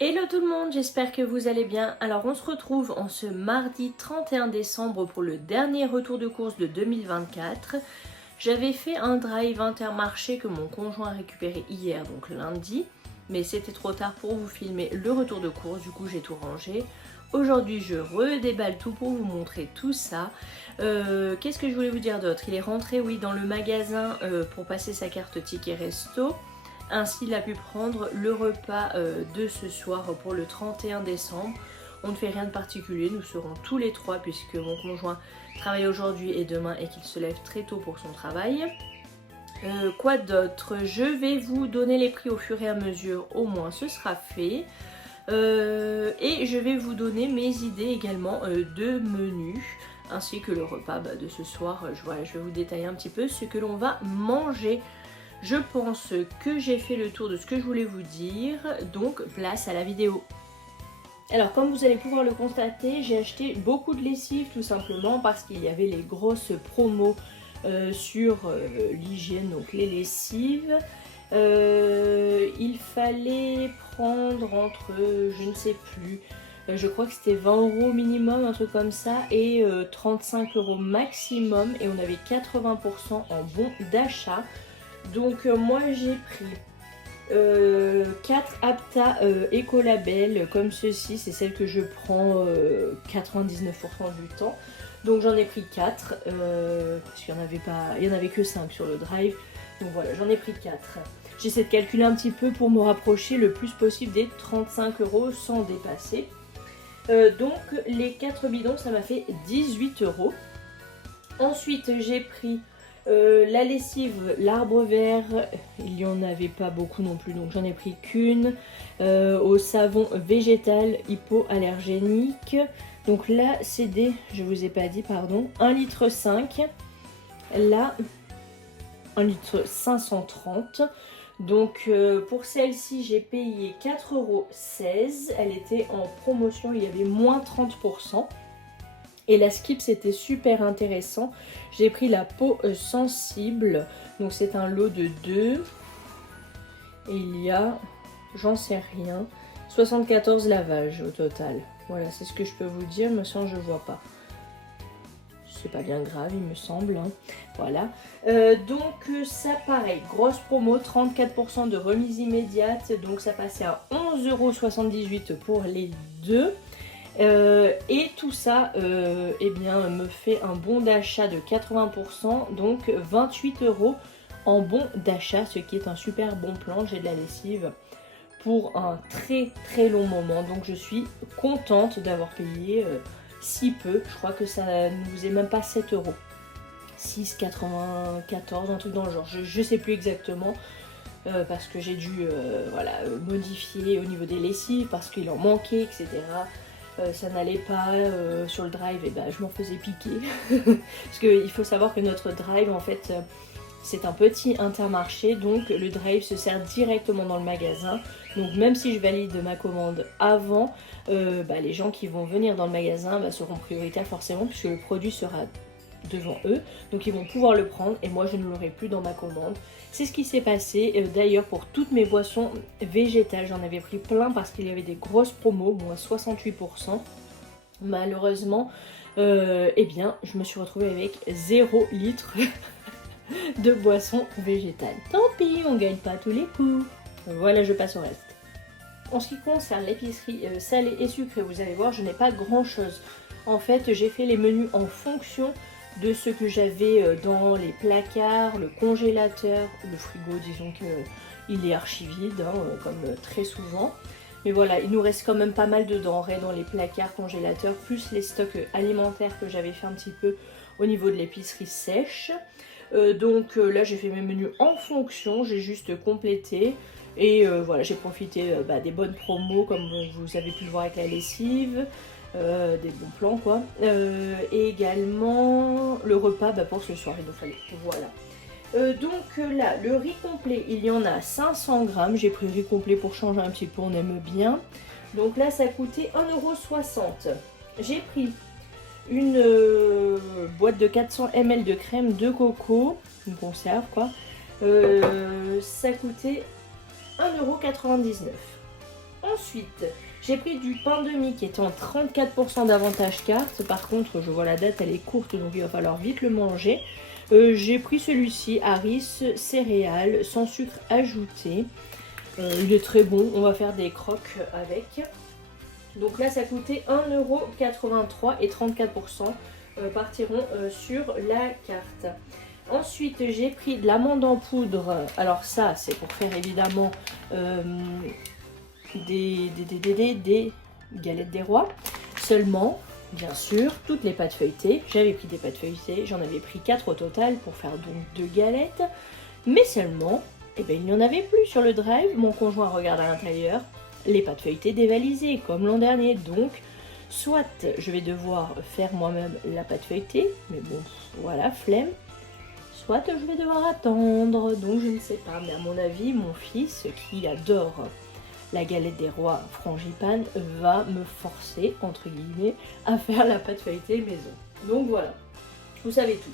Hello tout le monde, j'espère que vous allez bien. Alors on se retrouve en ce mardi 31 décembre pour le dernier retour de course de 2024. J'avais fait un drive Intermarché que mon conjoint a récupéré hier, donc lundi. Mais c'était trop tard pour vous filmer le retour de course, du coup j'ai tout rangé. Aujourd'hui je redéballe tout pour vous montrer tout ça. Qu'est-ce que je voulais vous dire d'autre? Il est rentré oui dans le magasin pour passer sa carte ticket resto. Ainsi, il a pu prendre le repas de ce soir pour le 31 décembre. On ne fait rien de particulier, nous serons tous les trois puisque mon conjoint travaille aujourd'hui et demain et qu'il se lève très tôt pour son travail. Quoi d'autre? Je vais vous donner les prix au fur et à mesure, au moins ce sera fait. Et je vais vous donner mes idées également de menus ainsi que le repas de ce soir. Je vais vous détailler un petit peu ce que l'on va manger. Je pense que j'ai fait le tour de ce que je voulais vous dire, donc place à la vidéo. Alors comme vous allez pouvoir le constater, j'ai acheté beaucoup de lessive tout simplement parce qu'il y avait les grosses promos sur l'hygiène, donc les lessives. Il fallait prendre entre, je ne sais plus, je crois que c'était 20 € minimum, un truc comme ça, et 35 € maximum, et on avait 80% en bon d'achat. Donc moi j'ai pris 4 Apta Ecolabel comme ceci, c'est celle que je prends 99% du temps. Donc j'en ai pris 4 parce qu'il n'y en avait que 5 sur le drive. Donc voilà, j'en ai pris 4. J'essaie de calculer un petit peu pour me rapprocher le plus possible des 35 € sans dépasser. Donc les 4 bidons ça m'a fait 18 €. Ensuite j'ai pris la lessive, l'arbre vert, il n'y en avait pas beaucoup non plus, donc j'en ai pris qu'une. Au savon végétal hypoallergénique. Donc là, c'est des, je vous ai pas dit, pardon, 1,5 litre. Là, 1,530 litre. Donc pour celle-ci, j'ai payé 4,16 €. Elle était en promotion, il y avait moins 30%. Et la skip c'était super intéressant. J'ai pris la peau sensible. Donc c'est un lot de 2. Et il y a, j'en sais rien, 74 lavages au total. Voilà, c'est ce que je peux vous dire, mais ça je vois pas. C'est pas bien grave, il me semble. Hein. Voilà. Donc ça pareil, grosse promo, 34% de remise immédiate. Donc ça passait à 11,78 € pour les deux. Et tout ça eh bien, me fait un bon d'achat de 80%, donc 28 € en bon d'achat, ce qui est un super bon plan. J'ai de la lessive pour un très très long moment, donc je suis contente d'avoir payé si peu. Je crois que ça ne vous est même pas 7 €. 6,94, un truc dans le genre, je sais plus exactement. Parce que j'ai dû voilà, modifier au niveau des lessives, parce qu'il en manquait, etc. Ça n'allait pas sur le drive, et ben je m'en faisais piquer. Parce qu'il faut savoir que notre drive, en fait, c'est un petit Intermarché, donc le drive se sert directement dans le magasin. Donc même si je valide ma commande avant, les gens qui vont venir dans le magasin seront prioritaires forcément, puisque le produit sera devant eux, donc ils vont pouvoir le prendre et moi je ne l'aurai plus dans ma commande. C'est ce qui s'est passé d'ailleurs pour toutes mes boissons végétales. J'en avais pris plein parce qu'il y avait des grosses promos, moins 68%. Malheureusement, eh bien je me suis retrouvée avec 0 litre de boissons végétales. Tant pis, on gagne pas tous les coups. Voilà, je passe au reste. En ce qui concerne l'épicerie salée et sucrée, vous allez voir, je n'ai pas grand chose. En fait, j'ai fait les menus en fonction de ce que j'avais dans les placards, le congélateur, le frigo, disons qu'il est archi vide, hein, comme très souvent. Mais voilà, il nous reste quand même pas mal de denrées dans les placards, congélateurs, plus les stocks alimentaires que j'avais fait un petit peu au niveau de l'épicerie sèche. Donc là, j'ai fait mes menus en fonction, j'ai juste complété. Et voilà, j'ai profité des bonnes promos, comme vous avez pu le voir avec la lessive. Des bons plans quoi, et également le repas pour ce soir, il nous fallait, voilà. Donc là, le riz complet, il y en a 500 grammes, j'ai pris riz complet pour changer un petit peu, on aime bien. Donc là, ça coûtait 1,60 €. J'ai pris une boîte de 400 ml de crème de coco, une conserve quoi, ça coûtait 1,99 €. Ensuite, j'ai pris du pain de mie qui était en 34% d'avantage carte. Par contre, je vois la date, elle est courte, donc il va falloir vite le manger. J'ai pris celui-ci, Harris céréales, sans sucre ajouté. Il est très bon, on va faire des croques avec. Donc là, ça coûtait 1,83 € et 34% partiront sur la carte. Ensuite, j'ai pris de l'amande en poudre. Alors ça, c'est pour faire évidemment des galettes des rois. Seulement, bien sûr, toutes les pâtes feuilletées. J'avais pris des pâtes feuilletées, j'en avais pris 4 au total pour faire donc 2 galettes. Mais seulement, eh ben, il n'y en avait plus sur le drive. Mon conjoint regarde à l'intérieur, les pâtes feuilletées dévalisées comme l'an dernier. Donc, soit je vais devoir faire moi-même la pâte feuilletée, mais bon, voilà, flemme. Soit je vais devoir attendre, donc je ne sais pas. Mais à mon avis, mon fils, qui adore la galette des rois frangipane, va me forcer, entre guillemets, à faire la pâte feuilletée maison. Donc voilà, vous savez tout.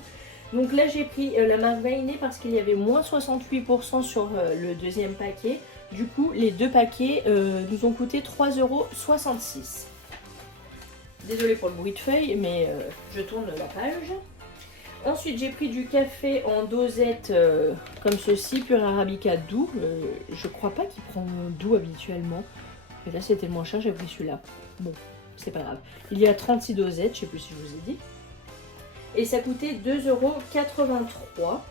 Donc là, j'ai pris la marque Vainé parce qu'il y avait moins 68% sur le deuxième paquet. Du coup, les deux paquets nous ont coûté 3,66 €. Désolée pour le bruit de feuille, mais je tourne la page. Ensuite, j'ai pris du café en dosette comme ceci, pur arabica doux. Je crois pas qu'il prend doux habituellement. Et là, c'était le moins cher, j'ai pris celui-là. Bon, c'est pas grave. Il y a 36 dosettes, je sais plus si je vous ai dit. Et ça coûtait 2,83 €.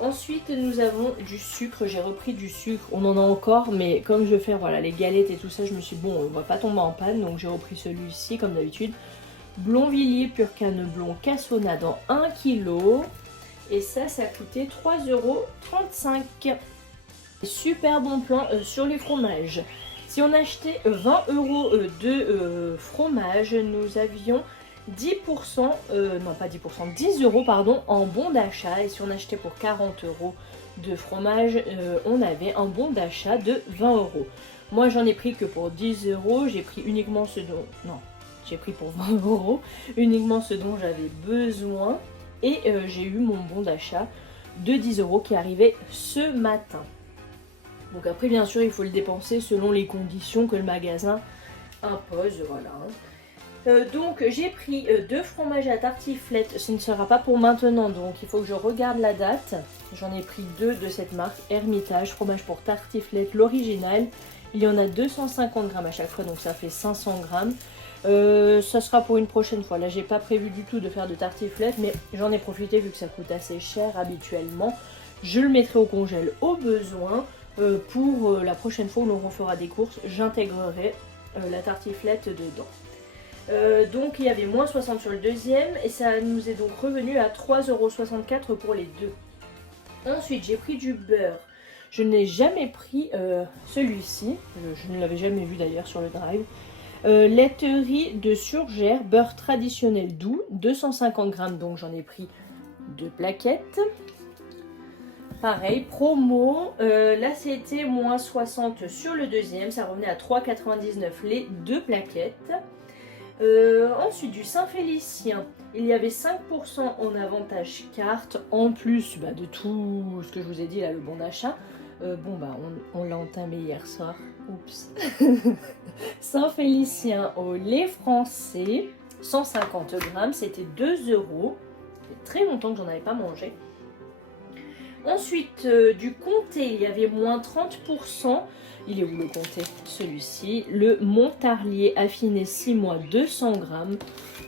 Ensuite, nous avons du sucre. J'ai repris du sucre. On en a encore, mais comme je vais faire voilà, les galettes et tout ça, je me suis dit, bon, on va pas tomber en panne. Donc, j'ai repris celui-ci, comme d'habitude. Blonvilliers pur canne blond cassonade en 1 kg. Et ça coûtait 3,35 €. Super bon plan sur les fromages. Si on achetait 20 € de fromage, nous avions 10%, non pas 10%, 10 € pardon, en bon d'achat. Et si on achetait pour 40 € de fromage, on avait un bon d'achat de 20 €. Moi j'en ai pris que pour 10 €, j'ai pris uniquement ce dont... Non, j'ai pris pour 20 € uniquement ce dont j'avais besoin. Et j'ai eu mon bon d'achat de 10 € qui arrivait ce matin. Donc après bien sûr il faut le dépenser selon les conditions que le magasin impose, voilà. Donc j'ai pris 2 fromages à tartiflette, ce ne sera pas pour maintenant donc il faut que je regarde la date. J'en ai pris 2 de cette marque, Hermitage, fromage pour tartiflette, l'original. Il y en a 250 grammes à chaque fois donc ça fait 500 grammes. Ça sera pour une prochaine fois, là j'ai pas prévu du tout de faire de tartiflette mais j'en ai profité vu que ça coûte assez cher habituellement. Je le mettrai au congèle au besoin. Pour la prochaine fois où l'on refera des courses, j'intégrerai la tartiflette dedans. Donc il y avait moins 60 sur le deuxième et ça nous est donc revenu à 3,64 € pour les deux. Ensuite j'ai pris du beurre. Je n'ai jamais pris celui-ci, je ne l'avais jamais vu d'ailleurs sur le drive. Laiterie de Surgère, beurre traditionnel doux, 250 grammes, donc j'en ai pris 2 plaquettes. Pareil, promo, là c'était moins 60 sur le deuxième, ça revenait à 3,99 € les 2 plaquettes. Ensuite du Saint-Félicien, il y avait 5% en avantage carte, en plus de tout ce que je vous ai dit là, le bon d'achat. On l'a entamé hier soir, oups. Saint-Félicien au lait français, 150 grammes, c'était 2 €. Ça fait très longtemps que j'en avais pas mangé. Ensuite, du comté, il y avait moins 30%. Il est où le comté? Celui-ci. Le Montarlier affiné 6 mois, 200 grammes.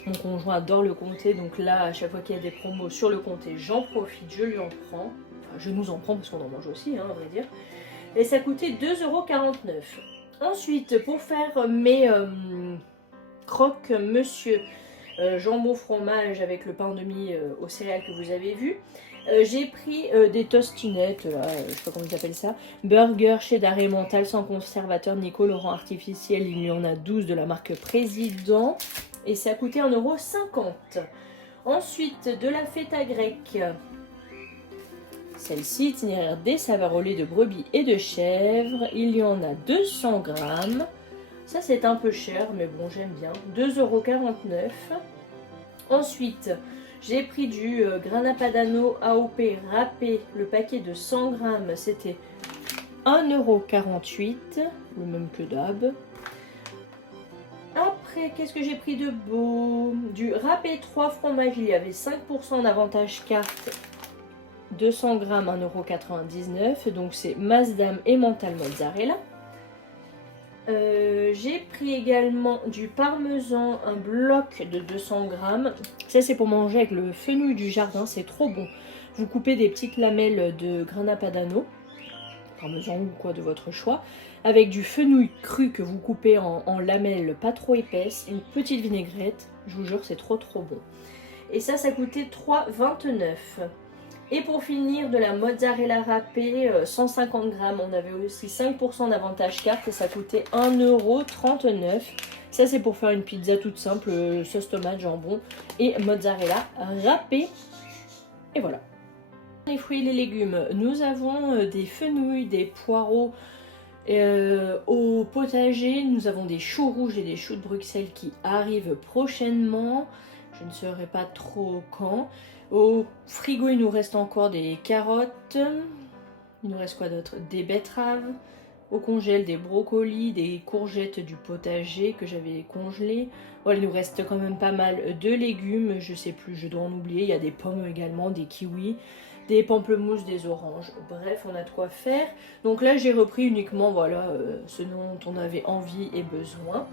Mon conjoint adore le comté, donc là, à chaque fois qu'il y a des promos sur le comté, j'en profite, je lui en prends. Enfin, je nous en prends parce qu'on en mange aussi, hein, à vrai dire. Et ça coûtait 2,49 €. Ensuite, pour faire mes croques monsieur jambon fromage avec le pain de mie aux céréales que vous avez vu, j'ai pris des tostinettes, je sais pas comment ils appellent ça, burger cheddar et mental sans conservateur ni colorant artificiel. Il y en a 12 de la marque Président et ça a coûté 1,50 €. Ensuite, de la feta grecque. Celle-ci, itinéraire des saveurs au lait de brebis et de chèvre. Il y en a 200 grammes. Ça, c'est un peu cher, mais bon, j'aime bien. 2,49 €. Ensuite, j'ai pris du Grana Padano AOP râpé, le paquet de 100 grammes, c'était 1,48 €, le même que d'hab. Après, qu'est-ce que j'ai pris de beau? Du râpé 3 fromages, il y avait 5% d'avantage carte, 200 g, 1,99 €, donc c'est Masdam et Mental Mozzarella. J'ai pris également du parmesan, un bloc de 200 g. Ça c'est pour manger avec le fenouil du jardin, c'est trop bon. Vous coupez des petites lamelles de grana padano, parmesan ou quoi de votre choix, avec du fenouil cru que vous coupez en lamelles pas trop épaisses, une petite vinaigrette, je vous jure c'est trop bon. Et ça coûtait 3,29 €. Et pour finir, de la mozzarella râpée, 150 g, on avait aussi 5% d'avantage carte et ça coûtait 1,39 €. Ça c'est pour faire une pizza toute simple, sauce tomate, jambon et mozzarella râpée. Et voilà. Les fruits et les légumes, nous avons des fenouils, des poireaux au potager, nous avons des choux rouges et des choux de Bruxelles qui arrivent prochainement. Je ne saurais pas trop quand. Au frigo, il nous reste encore des carottes. Il nous reste quoi d'autre? Des betteraves. Au congèle, des brocolis, des courgettes du potager que j'avais congelées. Voilà, il nous reste quand même pas mal de légumes. Je sais plus, je dois en oublier. Il y a des pommes également, des kiwis, des pamplemousses, des oranges. Bref, on a de quoi faire. Donc là, j'ai repris uniquement voilà, ce dont on avait envie et besoin.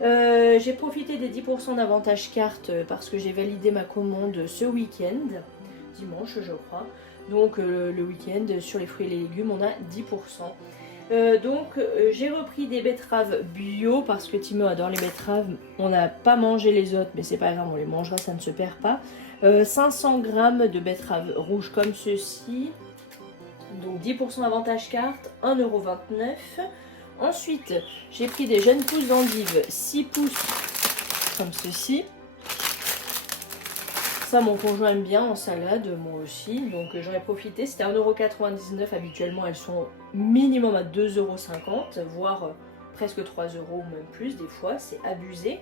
J'ai profité des 10% d'avantage carte parce que j'ai validé ma commande ce week-end, dimanche je crois. Donc le week-end sur les fruits et les légumes on a 10%. J'ai repris des betteraves bio parce que Timo adore les betteraves. On n'a pas mangé les autres mais c'est pas grave, on les mangera, ça ne se perd pas. 500 g de betteraves rouges comme ceci. Donc 10% d'avantage carte, 1,29 €. Ensuite, j'ai pris des jeunes pousses d'endives 6 pouces comme ceci. Ça, mon conjoint aime bien en salade, moi aussi. Donc j'en ai profité. C'était 1,99 €. Habituellement, elles sont minimum à 2,50 €, voire presque 3 € ou même plus des fois. C'est abusé.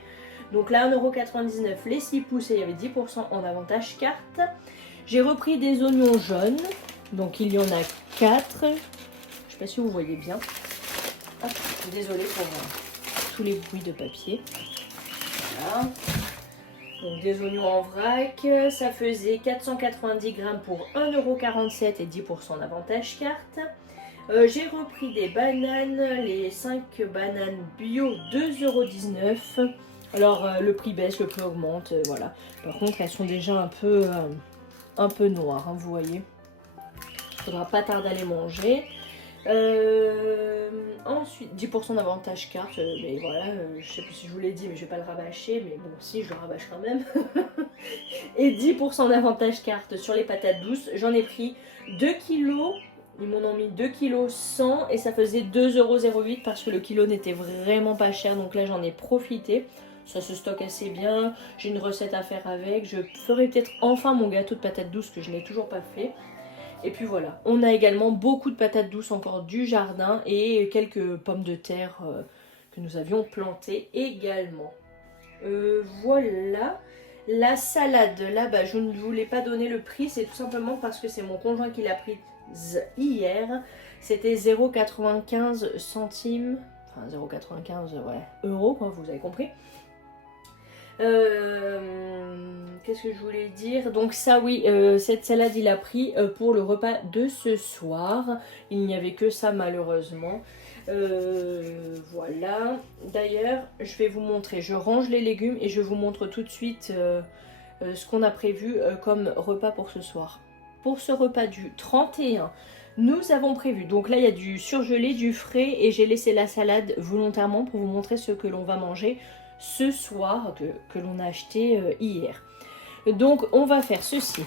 Donc là, 1,99 € les 6 pouces et il y avait 10% en avantage carte. J'ai repris des oignons jaunes. Donc il y en a 4. Je ne sais pas si vous voyez bien. Hop, désolée pour tous les bruits de papier. Voilà. Donc des oignons en vrac, ça faisait 490 g pour 1,47 € et 10% d'avantage carte. J'ai repris des bananes, les 5 bananes bio, 2,19 €. Alors le prix baisse, le prix augmente, voilà. Par contre elles sont déjà un peu noires, hein, vous voyez. Il faudra pas tarder à les manger. Ensuite 10% d'avantage carte, mais voilà, je sais plus si je vous l'ai dit mais je vais pas le rabâcher, mais bon si je le rabâche quand même. Et 10% d'avantage carte sur les patates douces, j'en ai pris 2 kilos, ils m'en ont mis 2 kg 100 et ça faisait 2,08 € parce que le kilo n'était vraiment pas cher, donc là j'en ai profité. Ça se stocke assez bien, j'ai une recette à faire avec, je ferai peut-être enfin mon gâteau de patates douces que je n'ai toujours pas fait. Et puis voilà, on a également beaucoup de patates douces encore du jardin et quelques pommes de terre que nous avions plantées également. Voilà, la salade là-bas, je ne vous l'ai pas donné le prix, c'est tout simplement parce que c'est mon conjoint qui l'a prise hier. C'était 0,95 centimes, enfin 0,95 ouais, euros, quoi, vous avez compris. Qu'est-ce que je voulais dire? Donc ça oui, cette salade il a pris pour le repas de ce soir. Il n'y avait que ça malheureusement. Voilà. D'ailleurs, je vais vous montrer. Je range les légumes et je vous montre tout de suite ce qu'on a prévu comme repas pour ce soir. Pour ce repas du 31, nous avons prévu, donc là il y a du surgelé, du frais et j'ai laissé la salade volontairement pour vous montrer ce que l'on va manger ce soir que l'on a acheté hier. Donc on va faire ceci,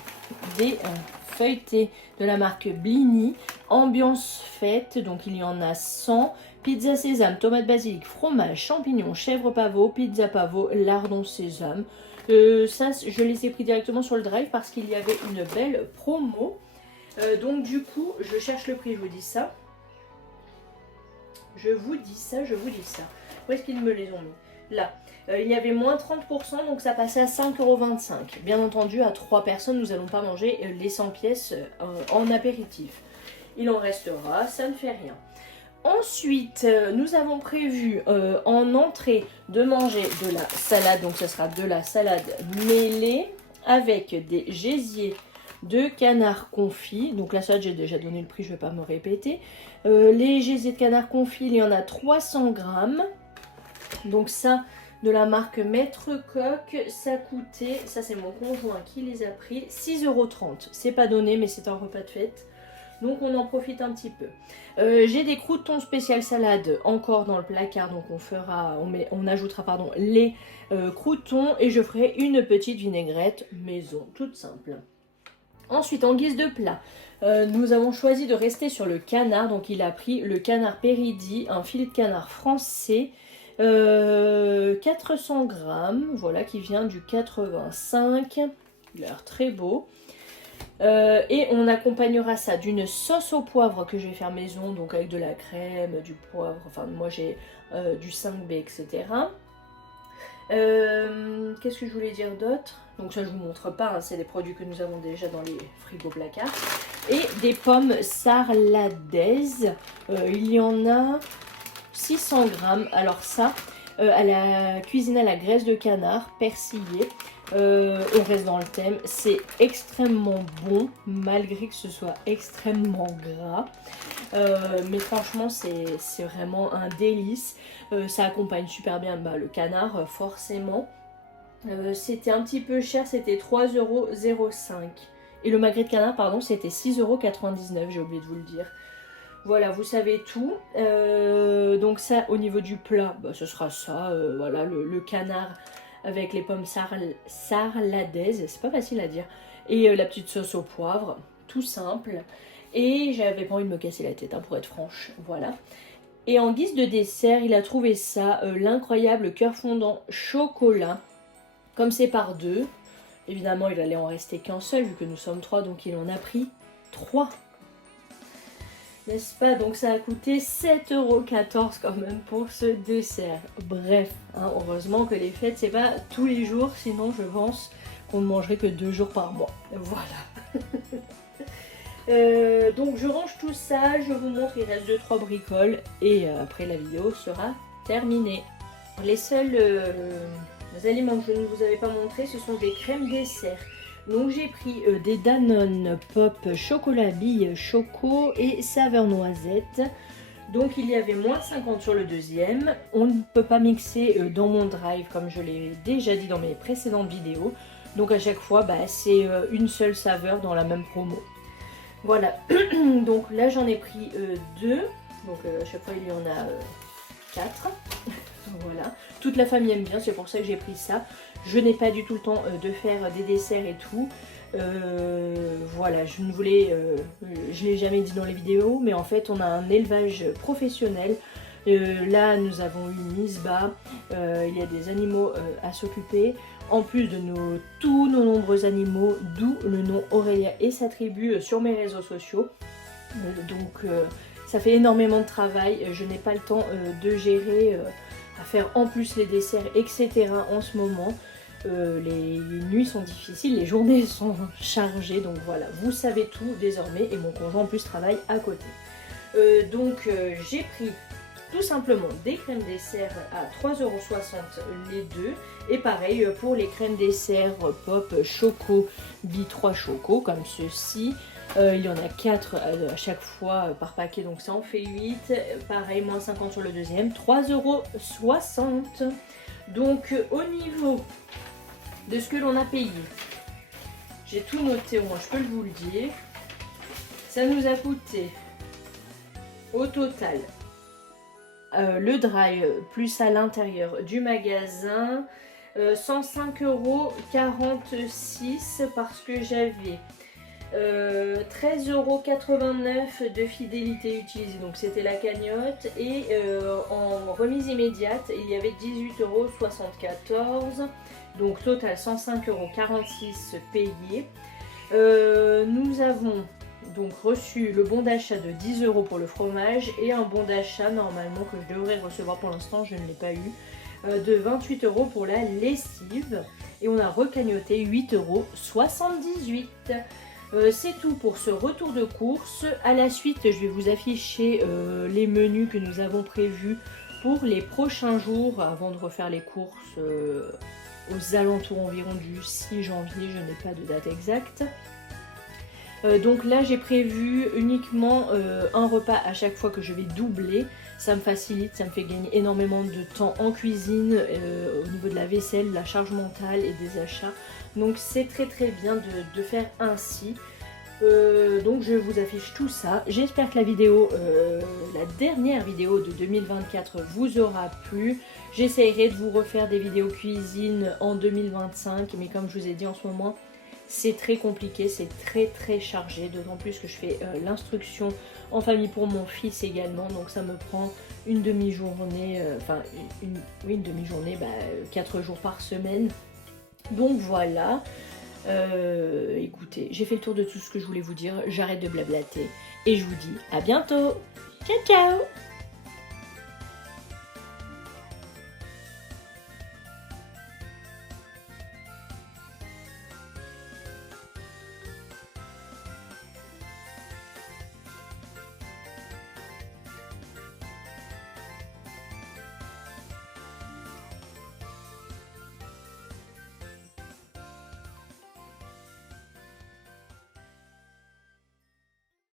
des feuilletés de la marque Blini, ambiance fête, donc il y en a 100, pizza sésame, tomate basilic, fromage, champignons, chèvre pavot, pizza pavot, lardon sésame. Ça je les ai pris directement sur le drive parce qu'il y avait une belle promo. Donc du coup je cherche le prix, je vous dis ça. Je vous dis ça. Où est-ce qu'ils me les ont mis? Là, il y avait moins 30%, donc ça passait à 5,25 €. Bien entendu, à 3 personnes, nous n'allons pas manger les 100 pièces en apéritif. Il en restera, ça ne fait rien. Ensuite, nous avons prévu en entrée de manger de la salade. Donc, ce sera de la salade mêlée avec des gésiers de canard confit. Donc, la salade, j'ai déjà donné le prix, je ne vais pas me répéter. Les gésiers de canard confit, il y en a 300 grammes. Donc, ça, de la marque Maître Coq, ça coûtait, ça c'est mon conjoint qui les a pris, 6,30 €. C'est pas donné, mais c'est un repas de fête. Donc on en profite un petit peu. J'ai des croûtons spécial salade encore dans le placard. Donc on ajoutera pardon, les croûtons. Et je ferai une petite vinaigrette maison, toute simple. Ensuite, en guise de plat, nous avons choisi de rester sur le canard. Donc il a pris le canard Péridi, un filet de canard français. 400 grammes, voilà, qui vient du 85. Il a l'air très beau. Et on accompagnera ça d'une sauce au poivre que je vais faire maison, donc avec de la crème, du poivre, enfin moi j'ai du 5B, etc. Qu'est-ce que je voulais dire d'autre? Donc ça je vous montre pas, hein, c'est des produits que nous avons déjà dans les frigos placards. Et des pommes sarladaises, il y en a 600 grammes, alors ça, à la cuisine à la graisse de canard, persillée. On reste dans le thème, c'est extrêmement bon malgré que ce soit extrêmement gras, mais franchement c'est vraiment un délice. Ça accompagne super bien le canard forcément. C'était un petit peu cher, c'était 3,05 € et le magret de canard pardon c'était 6,99 €, j'ai oublié de vous le dire. Voilà, vous savez tout. Donc ça, au niveau du plat, ce sera ça. Voilà, le canard avec les pommes sarladaises. C'est pas facile à dire. Et la petite sauce au poivre. Tout simple. Et j'avais pas envie de me casser la tête, hein, pour être franche. Voilà. Et en guise de dessert, il a trouvé ça. L'incroyable cœur fondant chocolat. Comme c'est par deux. Évidemment, il allait en rester qu'un seul, vu que nous sommes 3. Donc il en a pris 3. N'est-ce pas? Donc ça a coûté 7,14 € quand même pour ce dessert. Bref, hein, heureusement que les fêtes c'est pas tous les jours, sinon je pense qu'on ne mangerait que 2 jours par mois. Voilà. Donc je range tout ça, je vous montre, il reste 2-3 bricoles et après la vidéo sera terminée. Les seuls aliments que je ne vous avais pas montré, ce sont des crèmes dessert. Donc j'ai pris des Danone Pop chocolat bille choco et saveur noisette. Donc il y avait moins de 50 sur le deuxième. On ne peut pas mixer dans mon drive comme je l'ai déjà dit dans mes précédentes vidéos. Donc à chaque fois c'est une seule saveur dans la même promo. Voilà, donc là j'en ai pris 2. Donc à chaque fois il y en a 4. Voilà, toute la famille aime bien, c'est pour ça que j'ai pris ça. Je n'ai pas du tout le temps de faire des desserts et tout. Voilà, je ne voulais, je ne l'ai jamais dit dans les vidéos, mais en fait on a un élevage professionnel. Là nous avons une mise bas, il y a des animaux à s'occuper. En plus de tous nos nombreux animaux, d'où le nom Aurélia et sa tribu sur mes réseaux sociaux. Donc ça fait énormément de travail, je n'ai pas le temps de gérer, à faire en plus les desserts, etc. en ce moment. Les nuits sont difficiles, les journées sont chargées, donc voilà, vous savez tout désormais et mon conjoint en plus travaille à côté. Donc j'ai pris tout simplement des crèmes dessert à 3,60 € les deux. Et pareil pour les crèmes dessert Pop Choco B3 Choco comme ceci. Il y en a 4 à chaque fois par paquet, donc ça en fait 8. Pareil, moins 50 sur le deuxième, 3,60 €. Donc au niveau de ce que l'on a payé, j'ai tout noté, au moins je peux vous le dire. Ça nous a coûté au total le drive plus à l'intérieur du magasin 105,46 € parce que j'avais 13,89 € de fidélité utilisée, donc c'était la cagnotte, et en remise immédiate il y avait 18,74 €, donc total 105,46 € payés. Nous avons donc reçu le bon d'achat de 10 € pour le fromage et un bon d'achat normalement que je devrais recevoir, pour l'instant je ne l'ai pas eu, de 28 € pour la lessive, et on a recagnoté 8,78 €. C'est tout pour ce retour de course. À la suite, je vais vous afficher les menus que nous avons prévus pour les prochains jours avant de refaire les courses aux alentours environ du 6 janvier, je n'ai pas de date exacte. Donc là j'ai prévu uniquement un repas à chaque fois que je vais doubler. Ça me facilite, ça me fait gagner énormément de temps en cuisine, au niveau de la vaisselle, de la charge mentale et des achats. Donc c'est très bien de faire ainsi. Donc je vous affiche tout ça. J'espère que la vidéo, la dernière vidéo de 2024 vous aura plu. J'essayerai de vous refaire des vidéos cuisine en 2025, mais comme je vous ai dit en ce moment, c'est très compliqué, c'est très chargé, d'autant plus que je fais l'instruction en famille pour mon fils également, donc ça me prend une demi-journée, une demi-journée, 4 jours par semaine. Donc voilà. Écoutez, j'ai fait le tour de tout ce que je voulais vous dire, j'arrête de blablater et je vous dis à bientôt. Ciao ciao.